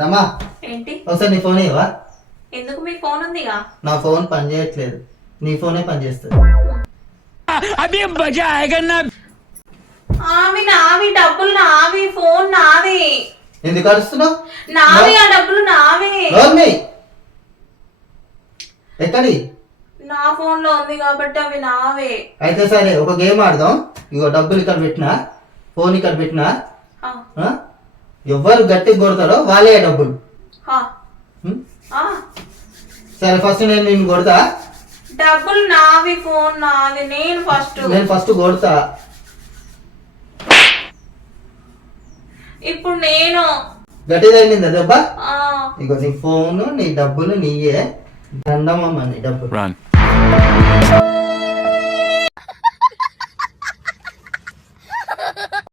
రమా ఏంటి? ఒకసారి నీ ఫోన్ ఇవ్వవా? ఎందుకు మీ ఫోన్ ఉందిగా? నా ఫోన్ పని చేయట్లేదు, నీ ఫోనే పని చేస్తుంది. నావి డబ్బులు నావి, ఫోన్ నాది. ఎందుకు అరుస్తున్నావు? నావి ఆ డబ్బులు నావి. ఎక్కడి? నా ఫోన్ లో ఉంది కాబట్టి అవి నావే. అయితే సరే, ఒక గేమ్ ఆడదాం. ఇగో డబ్బులు ఇక్కడ పెట్టినా, ఫోన్ ఇక్కడ పెట్టినా, ఎవరు గట్టిగా కొడతారో వాళ్ళే డబ్బులు. సరే, ఫస్ట్ నేను నిన్ను కొడతా. డబ్బులు నావి, ఫోన్ నాది. నేను ఫస్ట్ కొడతా. ఇప్పుడు నేను గట్టిగా తగిలిందా దెబ్బ? ఇగో నీ ఫోన్, నీ డబ్బులు నీయే. దండమ్మ నీ డబ్బులు.